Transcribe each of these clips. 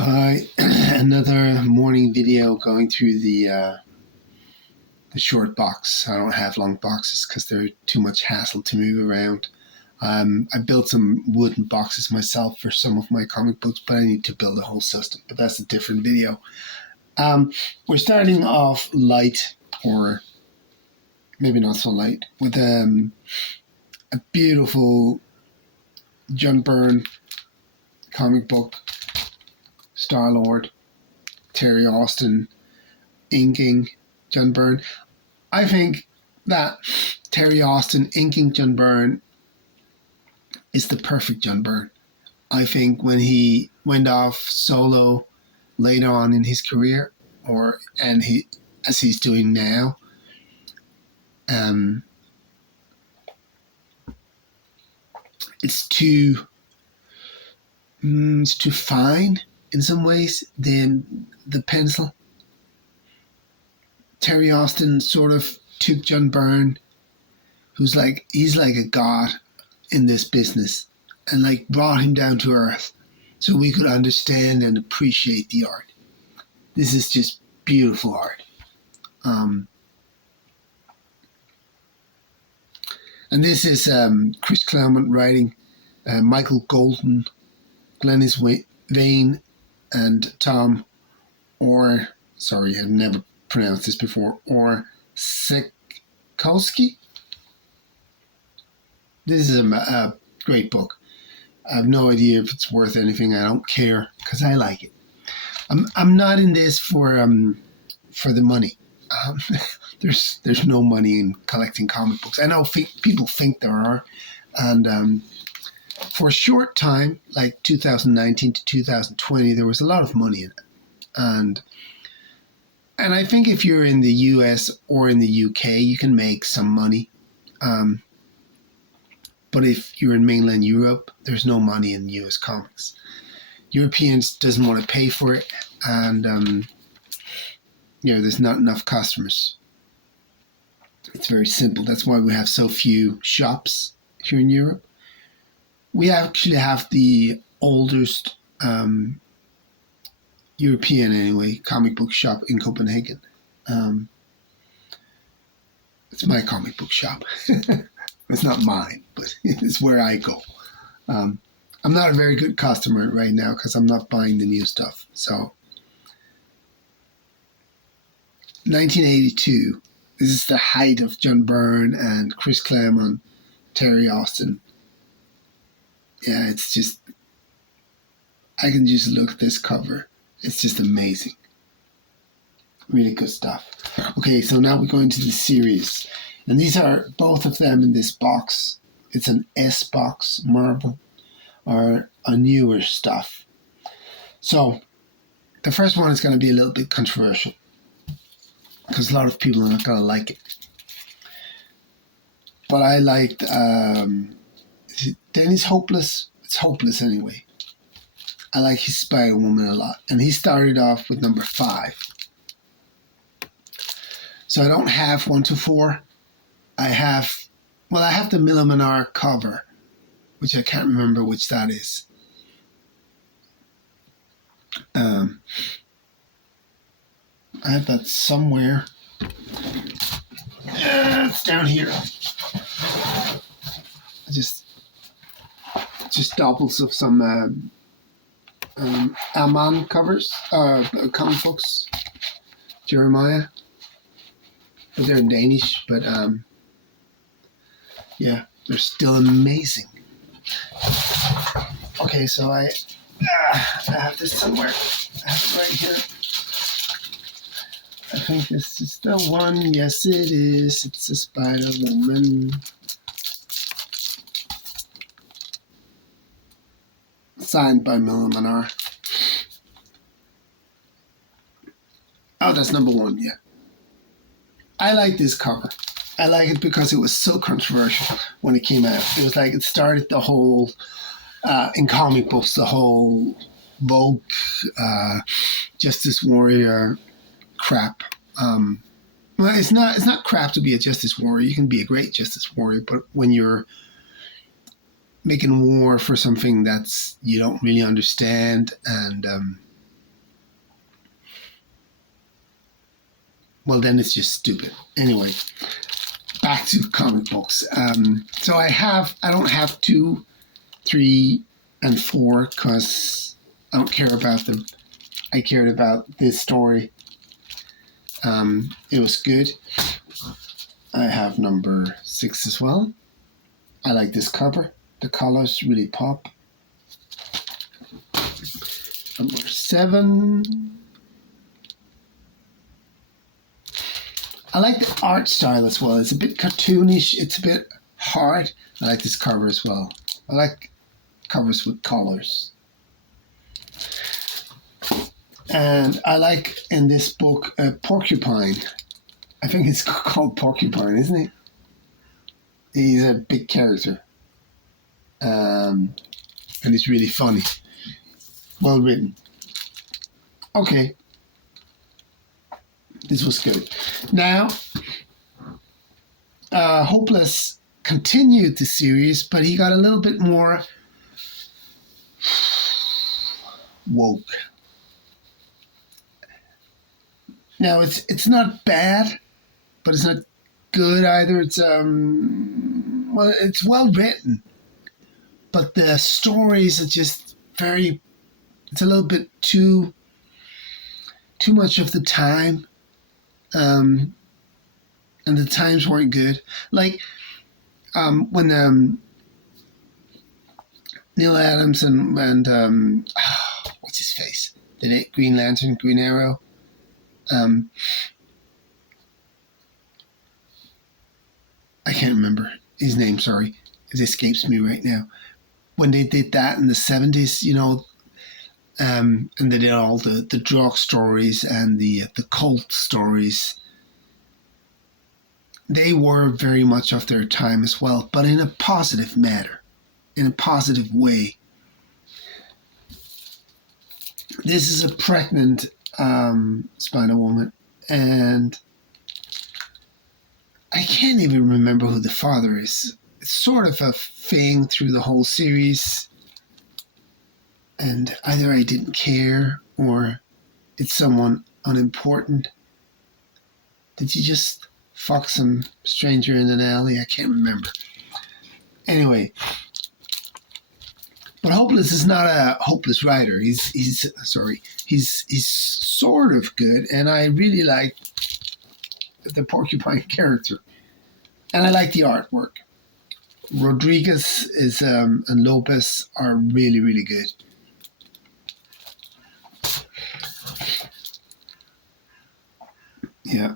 Hi, another morning video going through the short box. I don't have long boxes because they're too much hassle to move around. I built some wooden boxes myself for some of my comic books, but I need to build a whole system. But that's a different video. We're starting off light, or maybe not so light, with a beautiful John Byrne comic book, Star-Lord, Terry Austin inking John Byrne. I think that Terry Austin inking John Byrne is the perfect John Byrne. I think when he went off solo later on in his career, as he's doing now, it's too fine in some ways. The pencil. Terry Austin sort of took John Byrne, he's like a god in this business, and like brought him down to earth so we could understand and appreciate the art. This is just beautiful art. And this is Chris Claremont writing, Michael Golden, Glenys Vane, and Tom sorry, I've never pronounced this before, or Sekowski. This is a great book. I have no idea if it's worth anything. I don't care because I like it. I'm not in this for the money. There's no money in collecting comic books. I know people think there are, and for a short time, like 2019 to 2020, there was a lot of money in it, and I think if you're in the US or in the UK, you can make some money. But if you're in mainland Europe, there's no money in US comics. Europeans doesn't want to pay for it, and there's not enough customers. It's very simple. That's why we have so few shops here in Europe. We actually have the oldest European, anyway, comic book shop in Copenhagen. It's my comic book shop. It's not mine, but it's where I go. I'm not a very good customer right now because I'm not buying the new stuff. So, 1982. This is the height of John Byrne and Chris Claremont, Terry Austin. Yeah, it's just, I can just look at this cover. It's just amazing. Really good stuff. Okay, so now we're going to the series. And these are both of them in this box. It's an S box, Marvel, or a newer stuff. So the first one is going to be a little bit controversial because a lot of people are not going to like it. But I liked Dennis Hopeless. It's Hopeless anyway. I like his Spider-Woman a lot. And he started off with number 5. So I don't have 1 to 4. I have the Millimanar cover, which I can't remember which that is. I have that somewhere. It's down here. Just doubles of some Aman covers, comic books, Jeremiah. But they're in Danish, but yeah, they're still amazing. Okay, so I have this somewhere. I have it right here. I think this is the one. Yes, it is. It's a Spider-Woman. Signed by Millimanar. Oh, that's number 1, yeah. I like this cover. I like it because it was so controversial when it came out. It was like it started the whole, in comic books, the whole Vogue, Justice Warrior crap. Well, it's not crap to be a Justice Warrior. You can be a great Justice Warrior, but when you're making war for something that's you don't really understand, and well, then it's just stupid. Anyway, back to comic books. So I don't have 2, 3, and 4 because I don't care about them. I cared about this story. It was good. I have number 6 as well. I like this cover. The colors really pop. Number 7. I like the art style as well. It's a bit cartoonish. It's a bit hard. I like this cover as well. I like covers with colors. And I like in this book Porcupine. I think it's called Porcupine, isn't it? He's a big character. And it's really funny. Well written. Okay. This was good. Now, Hopeless continued the series, but he got a little bit more woke. Now, it's not bad, but it's not good either. It's it's well written, but the stories are just very. It's a little bit too much of the time, and the times weren't good. Like when Neil Adams and what's his face, the Green Lantern, Green Arrow. I can't remember his name, sorry. It escapes me right now. When they did that in the 70s, and they did all the drug stories and the cult stories, they were very much of their time as well, but in a positive manner, in a positive way. This is a pregnant Spider-Woman, and I can't even remember who the father is. It's sort of a thing through the whole series, and either I didn't care or it's someone unimportant. Did you just fuck some stranger in an alley? I can't remember. Anyway, but Hopeless is not a hopeless writer. He's sort of good, and I really like the Porcupine character, and I like the artwork. Rodriguez and Lopez are really, really good. Yeah.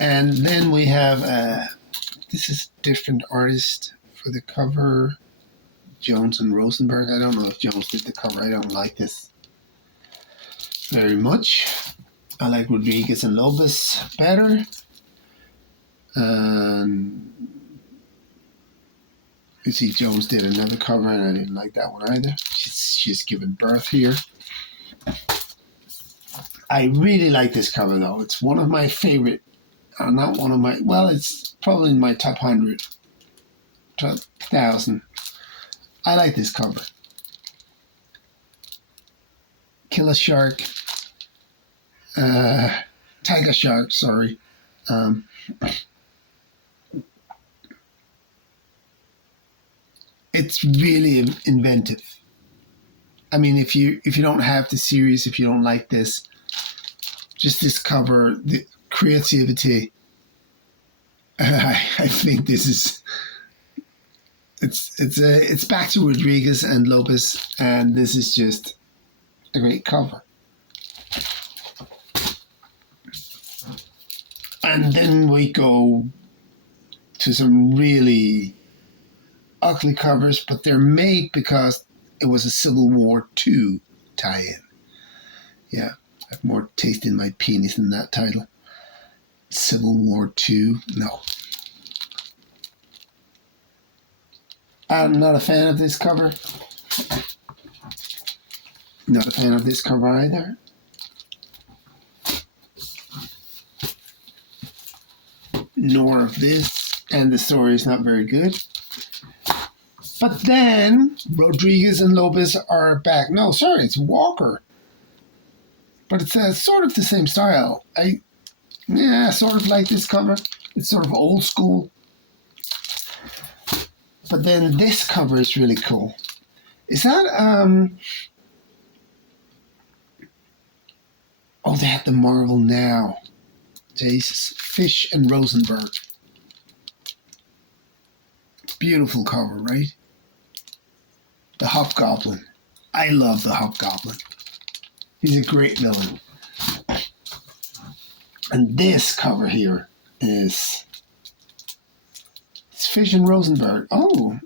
And then we have, this is a different artist for the cover, Jones and Rosenberg. I don't know if Jones did the cover. I don't like this very much. I like Rodriguez and Lopez better. You see, Jones did another cover, and I didn't like that one either. She's given birth here. I really like this cover, though. It's one of my favorite. Not one of my. Well, it's probably in my top 100, top 1,000. I like this cover. Killer Shark. Tiger Shark. Sorry. It's really inventive. I mean, if you don't have the series, if you don't like this, just this cover, the creativity. I think this is. It's back to Rodriguez and Lopez, and this is just a great cover. And then we go to some really ugly covers, but they're made because it was a Civil War II tie-in. Yeah, I have more taste in my penis than that title. Civil War II, no. I'm not a fan of this cover. Not a fan of this cover either. Nor of this, and the story is not very good. But then Rodriguez and Lopez are back. No, sorry, it's Walker. But it's sort of the same style. I sort of like this cover. It's sort of old school. But then this cover is really cool. Is that oh, they had the Marvel Now. Jesus. Fish and Rosenberg. Beautiful cover, right? The Hobgoblin. I love the Hobgoblin. He's a great villain. And this cover here is it's Fish and Rosenberg. Oh,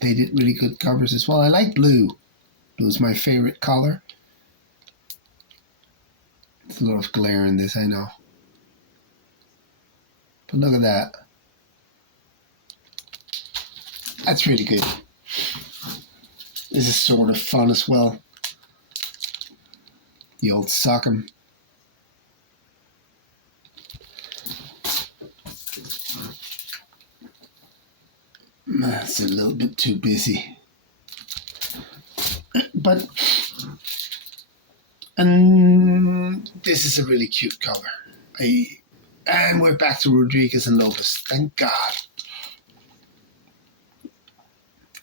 they did really good covers as well. I like blue. Blue's my favorite color. There's a lot of glare in this, I know. But look at that. That's really good. This is sort of fun as well. The old sock'em. That's a little bit too busy. But, and this is a really cute cover. And we're back to Rodriguez and Lopez. Thank God.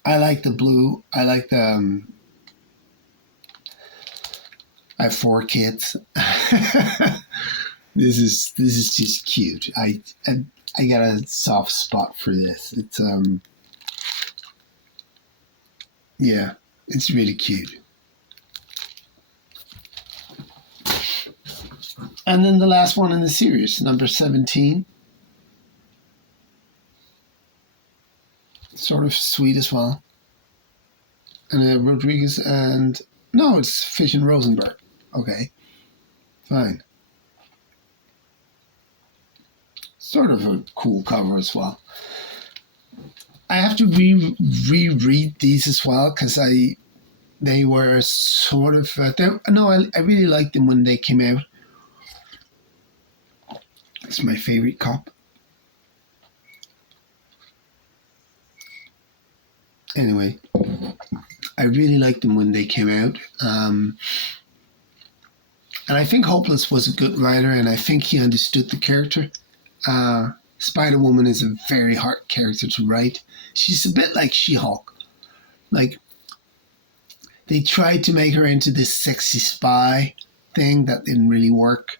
I like the blue. I like the. I have 4 kids. This is just cute. I got a soft spot for this. It's yeah, it's really cute. And then the last one in the series, number 17. Sort of sweet as well. And Rodriguez and... No, it's Fish and Rosenberg. Okay, fine. Sort of a cool cover as well. I have to reread these as well because they were sort of... I really liked them when they came out. It's my favorite cop. Anyway, I really liked them when they came out. And I think Hopeless was a good writer, and I think he understood the character. Spider-Woman is a very hard character to write. She's a bit like She-Hulk. Like, they tried to make her into this sexy spy thing that didn't really work.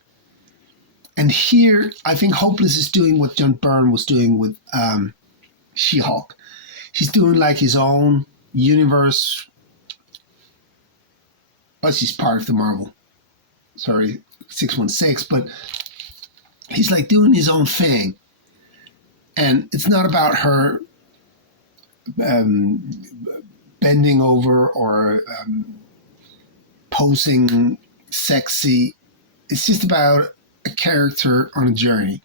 And here, I think Hopeless is doing what John Byrne was doing with She-Hulk. He's doing like his own universe. Well, she's part of the Marvel. 616, but he's like doing his own thing. And it's not about her bending over or posing sexy. It's just about a character on a journey.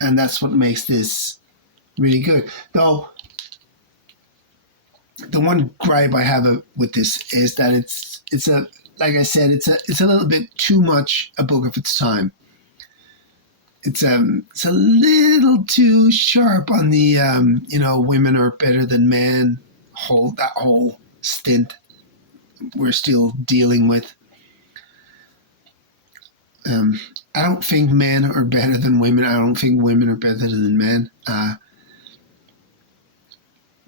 And that's what makes this really good. Though, the one gripe I have with this is that it's a, like I said, it's a little bit too much a book of its time. It's a little too sharp on the women are better than men that whole stint we're still dealing with. I don't think men are better than women. I don't think women are better than men.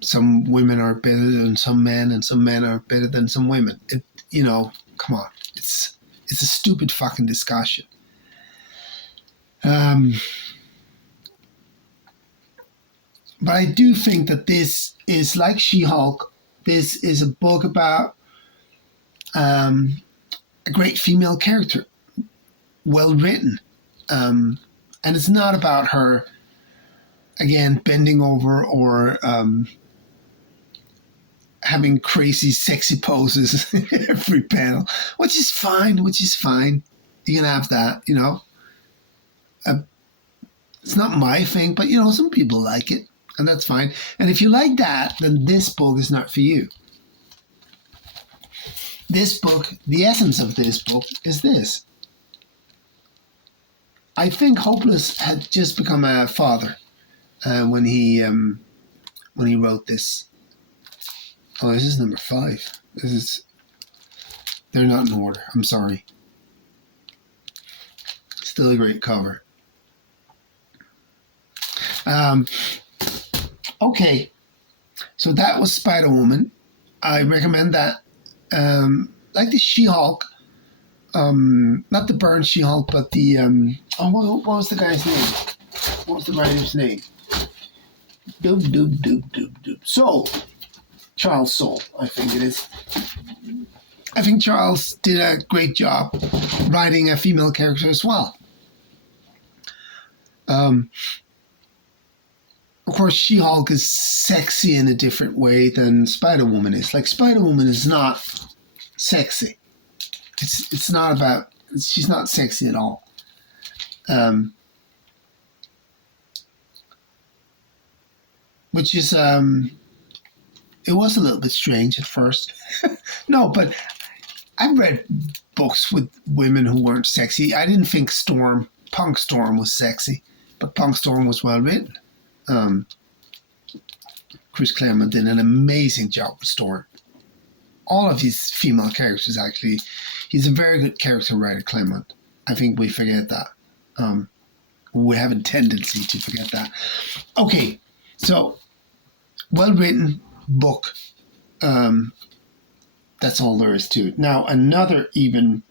Some women are better than some men, and some men are better than some women. Come on. It's a stupid fucking discussion. But I do think that this is like She-Hulk. This is a book about a great female character, well written, and it's not about her again bending over or having crazy sexy poses every panel, which is fine. You can have that, it's not my thing, but some people like it, and that's fine. And if you like that, then this book is not for you. This book, the essence of this book is this. I think Hopeless had just become a father. when he wrote this. Oh, this is number 5. They're not in order. I'm sorry. Still a great cover. Okay, so that was Spider-Woman. I recommend that. Like the She-Hulk, not the Byrne She-Hulk, but the what was the guy's name? What was the writer's name? Soule. Charles Soule, I think it is. I think Charles did a great job writing a female character as well. Of course, She-Hulk is sexy in a different way than Spider-Woman is. Like, Spider-Woman is not sexy. It's not about... She's not sexy at all. Which is... it was a little bit strange at first. No, but I've read books with women who weren't sexy. I didn't think Punk Storm was sexy, but Punk Storm was well written. Chris Claremont did an amazing job with Storm. All of his female characters, actually, he's a very good character writer, Claremont. I think we forget that. We have a tendency to forget that. Okay, so well-written book. That's all there is to it. Now, another even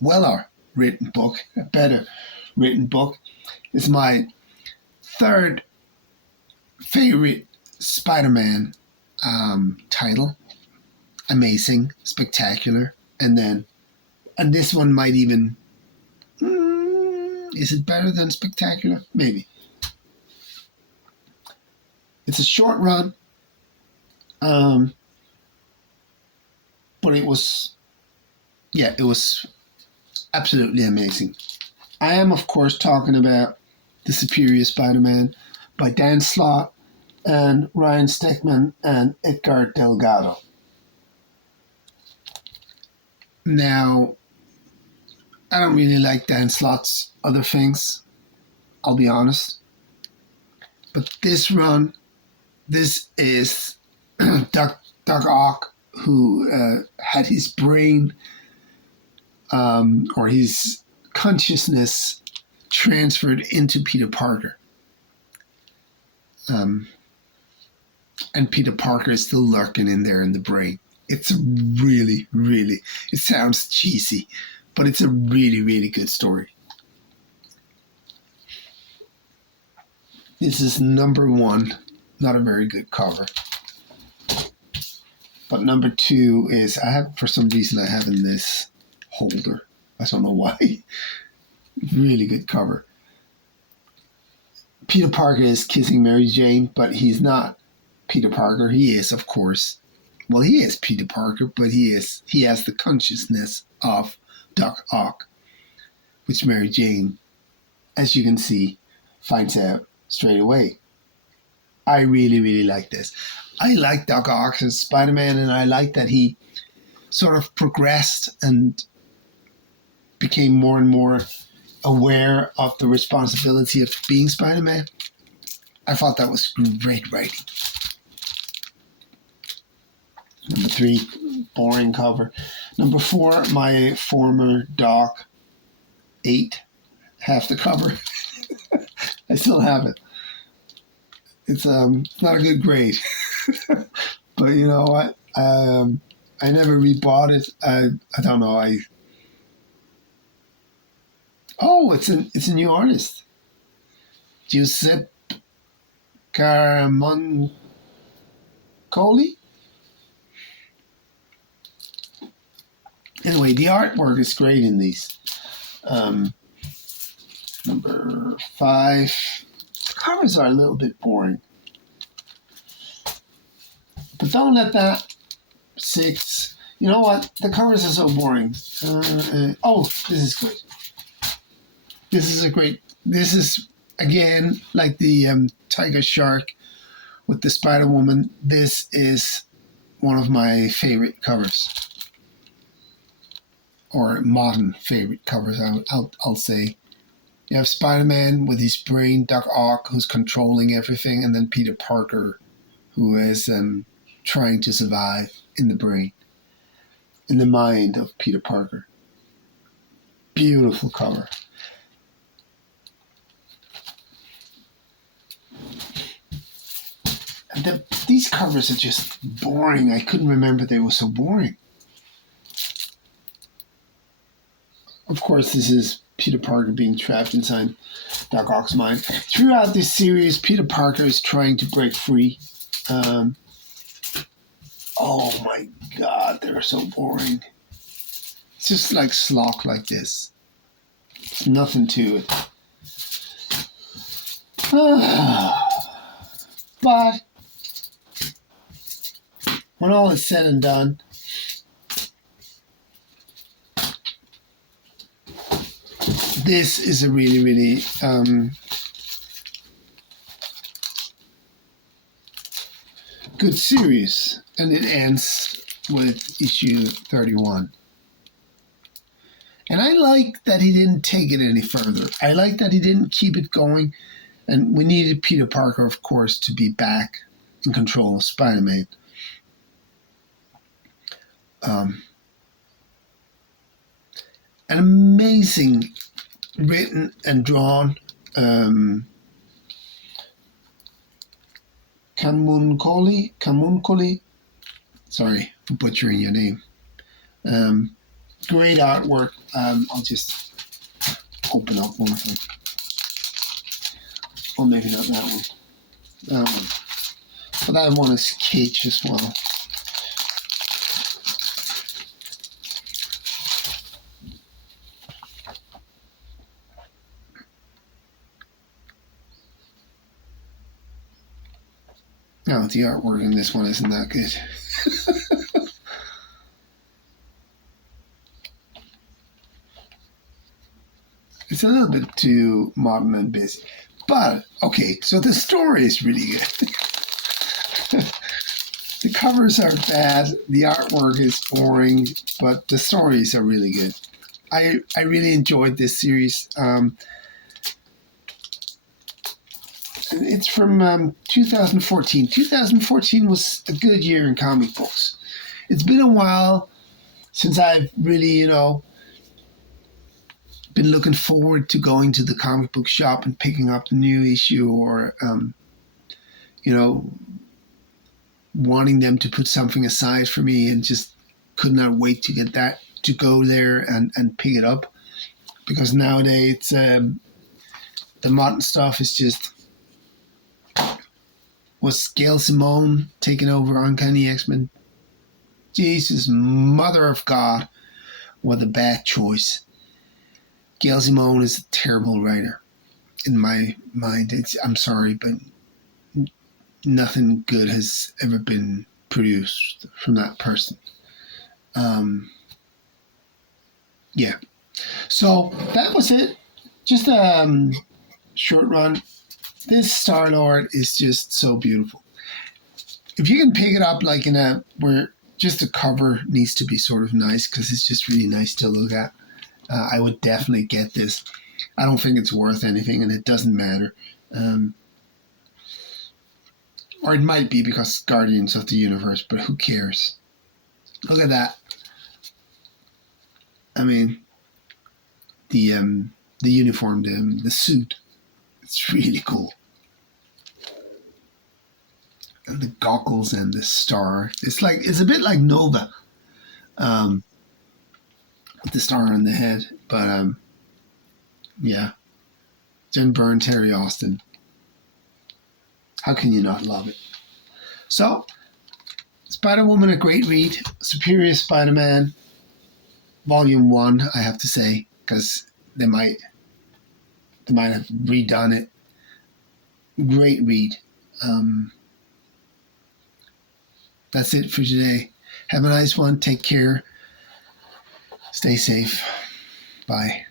written book, a better written book, is my third favorite Spider-Man title. Amazing, spectacular, and this one might even... is it better than spectacular? Maybe. It's a short run, but it was absolutely amazing. I am, of course, talking about The Superior Spider-Man by Dan Slott and Ryan Stegman and Edgar Delgado. Now, I don't really like Dan Slott's other things, I'll be honest. But this run, this is Doc Ock, who had his brain or his consciousness transferred into Peter Parker. And Peter Parker is still lurking in there in the brain. It's really, really, it sounds cheesy, but it's a really, really good story. This is number 1, not a very good cover. But number 2 is, for some reason I have in this holder. I don't know why. Really good cover. Peter Parker is kissing Mary Jane, but he's not Peter Parker. He is, of course. Well, he is Peter Parker, but he has the consciousness of Doc Ock, which Mary Jane, as you can see, finds out straight away. I really, really like this. I like Doc Ock as Spider-Man, and I like that he sort of progressed and became more and more aware of the responsibility of being Spider-Man. I thought that was great writing. Number 3, boring cover. Number 4, my former Doc 8, half the cover. I still have it. It's not a good grade, but you know what? I never rebought it. I don't know. It's a new artist, Giuseppe Caramoncoli. Anyway, the artwork is great in these. Number 5. The covers are a little bit boring. But don't let that... 6. You know what? The covers are so boring. This is good. This is, again, like the Tiger Shark with the Spider-Woman. This is one of my favorite covers. Or modern favorite covers, I'll say. You have Spider-Man with his brain, Doc Ock, who's controlling everything, and then Peter Parker, who is trying to survive in the brain, in the mind of Peter Parker. Beautiful cover. And these covers are just boring. I couldn't remember they were so boring. Of course, this is Peter Parker being trapped inside Doc Ock's mind. Throughout this series, Peter Parker is trying to break free. Oh my God, they're so boring. It's just like slog like this. There's nothing to it. But when all is said and done, this is a really, really good series, and it ends with issue 31. And I like that he didn't take it any further. I like that he didn't keep it going, and we needed Peter Parker, of course, to be back in control of Spider-Man. An amazing written and drawn Camuncoli. Sorry for butchering your name. Great artwork. I'll just open up one of them. Or maybe not that one. That one. But that one is Cage as well. No, the artwork in this one isn't that good. It's a little bit too modern and busy. But, okay, so the story is really good. The covers are bad, the artwork is boring, but the stories are really good. I really enjoyed this series. It's from 2014. 2014 was a good year in comic books. It's been a while since I've really, been looking forward to going to the comic book shop and picking up a new issue, or, wanting them to put something aside for me, and just could not wait to get that, to go there and pick it up. Because nowadays, the modern stuff is just, was Gail Simone taking over Uncanny X-Men? Jesus, Mother of God, what a bad choice. Gail Simone is a terrible writer, in my mind. I'm sorry, but nothing good has ever been produced from that person. Yeah. So that was it. Just a short run. This Star-Lord is just so beautiful. If you can pick it up like where just the cover needs to be sort of nice, because it's just really nice to look at, I would definitely get this. I don't think it's worth anything, and it doesn't matter. Or it might be because Guardians of the Universe, but who cares? Look at that. I mean, the uniform, the suit. It's really cool. And the goggles and the star. It's a bit like Nova. With the star on the head. But yeah. Jen Byrne, Terry Austin. How can you not love it? So, Spider-Woman, a great read. Superior Spider-Man, Volume 1, I have to say, because they might have redone it. Great read. That's it for today. Have a nice one. Take care. Stay safe. Bye.